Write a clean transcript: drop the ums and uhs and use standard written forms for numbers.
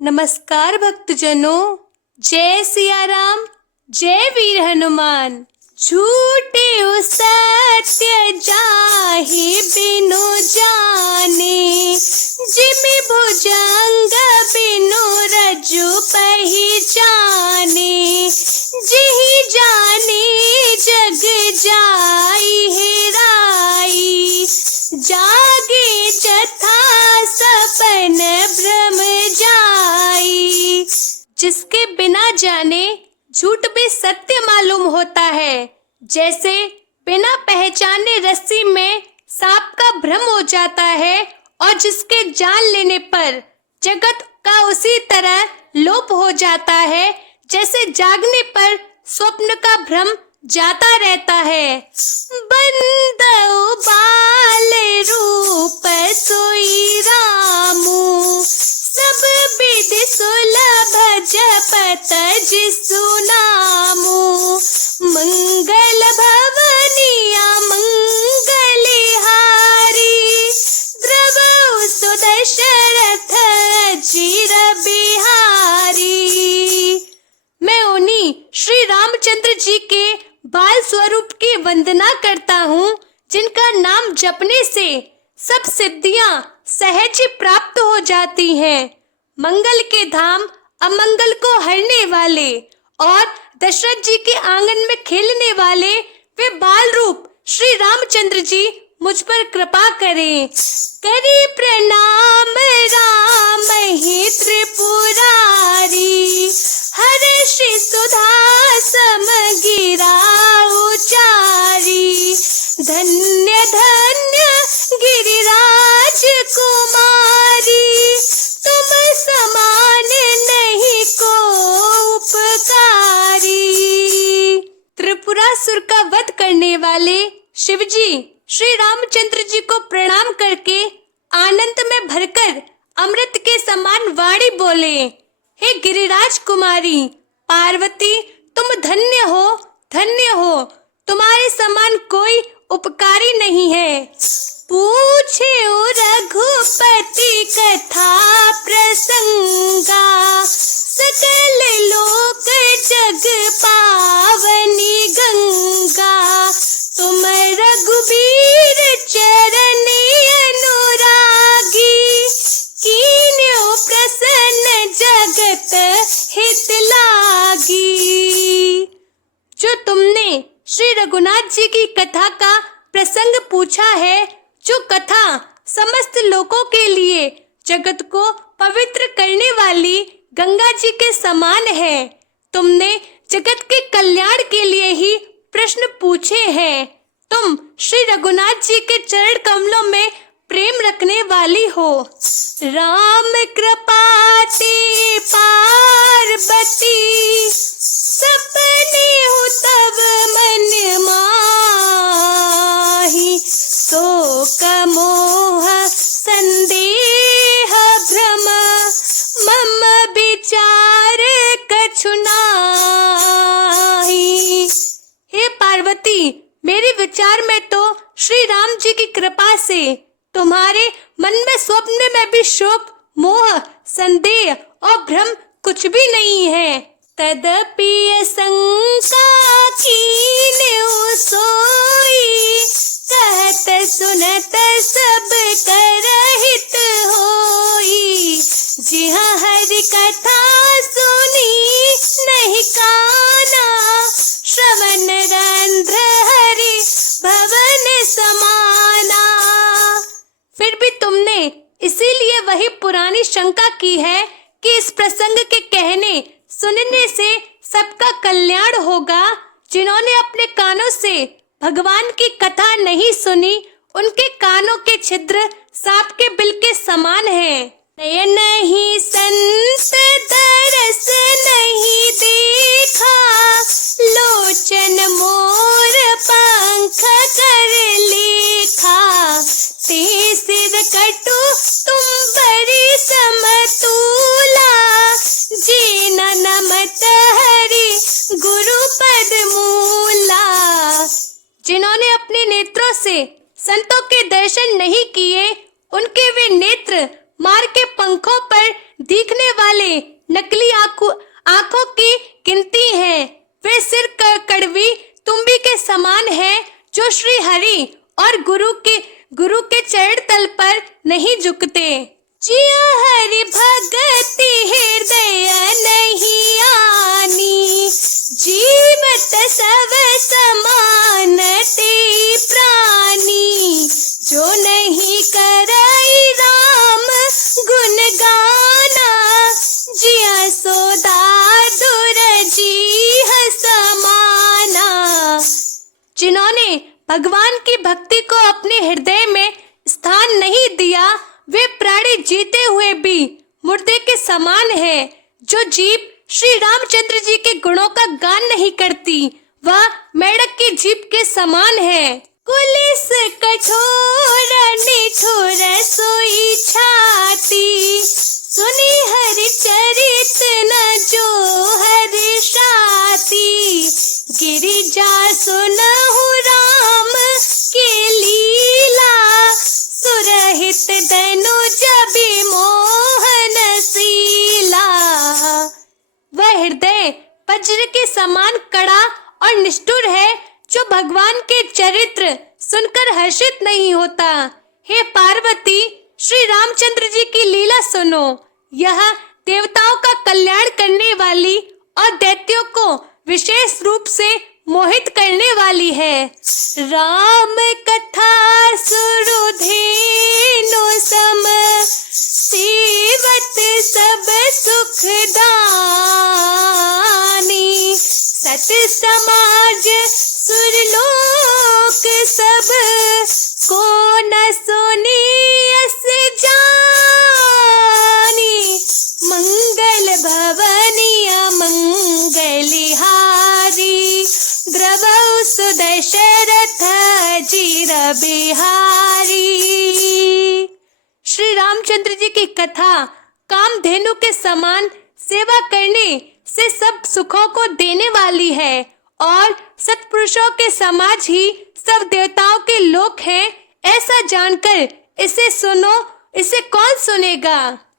नमस्कार भक्तजनों, जय सिया राम, जय वीर हनुमान। झूठे सत्य जाहि बिनु जाने, जिमि भुजंग बिनु रज्जु पहिचाने। जिहि जाने जग जाई हेराई, जागे जथा सपन भ्रम जाई। जिसके बिना जाने झूठ भी सत्य मालूम होता है, जैसे बिना पहचाने रस्सी में सांप का भ्रम हो जाता है, और जिसके जान लेने पर जगत का उसी तरह लोप हो जाता है, जैसे जागने पर स्वप्न का भ्रम जाता रहता है। बंदउ बाल रूप सोई रामू, सब विधि सुलभ जपत जिसु नामू। मंगल भवनिया मंगलिहारी, द्रवउ सुदशरथ चिर बिहारी। मैं उन्हीं श्री रामचंद्र जी के बाल स्वरूप की वंदना करता हूँ, जिनका नाम जपने से सब सिद्धियां सहज प्राप्त हो जाती हैं। मंगल के धाम अमंगल को हरने वाले और दशरथ जी के आंगन में खेलने वाले वे बाल रूप श्री रामचंद्र जी मुझ पर कृपा करें। करी प्रणाम राम ही त्रिपुरारी, हरे श्री सुधा समगिरा उचारी। धन्य धन्य गिरिराज कुमारी, तुम समान नहीं को उपकारी। त्रिपुरासुर का वध करने वाले शिवजी श्री रामचंद्र जी को प्रणाम करके आनंद में भरकर अमृत के समान वाणी बोले, हे गिरिराज कुमारी पार्वती, तुम धन्य हो, तुम्हारे समान कोई उपकारी नहीं है। पूछे रघुपति कथा प्रसंगा, सकल लोक जग पावनी गंगा। तुम रघुबीर चरणी अनुरागी, कीन्यो प्रसन्न जगत हित लागी। जो तुमने श्री रघुनाथ जी की कथा का प्रसंग पूछा है, जो कथा समस्त लोगों के लिए जगत को पवित्र करने वाली गंगा जी के समान है, तुमने जगत के कल्याण के लिए ही प्रश्न पूछे हैं। तुम श्री रघुनाथ जी के चरण कमलों में प्रेम रखने वाली हो। राम कृपा ते पार्वती, सपने हो तब मन माही। शोक मोह संदेह भ्रम, मम विचार कछु नाहि। हे पार्वती, मेरे विचार में तो श्री राम जी की कृपा से तुम्हारे मन में स्वप्न में भी शोक मोह संदेह और भ्रम कुछ भी नहीं है। तदपि शंका कीन्यो सोई, कहत सुनत सब कर हित होई। जिहाँ हरि कथा सुनी नहीं काना, श्रवण रंध्र हरि भवन समाना। फिर भी तुमने इसीलिए वही पुरानी शंका की है कि इस प्रसंग के कहने सुनने से सबका कल्याण होगा। जिन्होंने अपने कानों से भगवान की कथा नहीं सुनी, उनके कानों के छिद्र सांप के बिल के समान हैं। नयन ही संत दरस नहीं देखा, लोचन मोर पंख कर लेखा। ते सिर कटु तुम बड़ी समतूला, जीन नमत हरि गुरु पद मूला। जिन्होंने अपने नेत्रों से संतों के दर्शन नहीं किए, उनके वे नेत्र मार के पंखों पर दिखने वाले नकली आंखों की गिनती है। वे सिर कड़वी तुम्बी के समान है जो श्री हरि और गुरु के चरण तल पर नहीं झुकते। जिया हरि भगति हृदय नहीं आनी, जीवत सब समान ते प्राणी। जो नहीं करई राम गुण गाना, जिया सोदा दुर जी समाना। जिन्होंने भगवान की भक्ति को अपने हृदय में स्थान नहीं दिया, वे प्राणी जीते हुए भी मुर्दे के समान है। जो जीभ श्री रामचंद्र जी के गुणों का गान नहीं करती, वह मेढक की जीभ के समान है। कुलिस कठोर निठुर सोई छाती, सुनी हरि चरित न जो हर्षाती। गिरिजा सुनहु राम के लीला, सुरहित धनुज विमोहन शीला। वह हृदय वज्र के समान कड़ा और निष्ठुर है, जो भगवान के चरित्र सुनकर हर्षित नहीं होता। हे पार्वती, श्री रामचंद्र जी की लीला सुनो। यह देवताओं का कल्याण करने वाली और दैत्यों को विशेष रूप से मोहित करने वाली है। राम कथा सुरधेनु सम, सेवत सब सुखदानी। सत समाज सुरलोक सब, को न सुनी अस जानी। मंगल भवनिया मंगलिहारी, द्रवौ सुदशरथ जीर बिहारी। श्री रामचंद्र जी की कथा कामधेनु के समान सेवा करने से सब सुखों को देने वाली है, और सत्पुरुषों के समाज ही सब देवताओं के लोक हैं। ऐसा जानकर इसे सुनो, इसे कौन सुनेगा।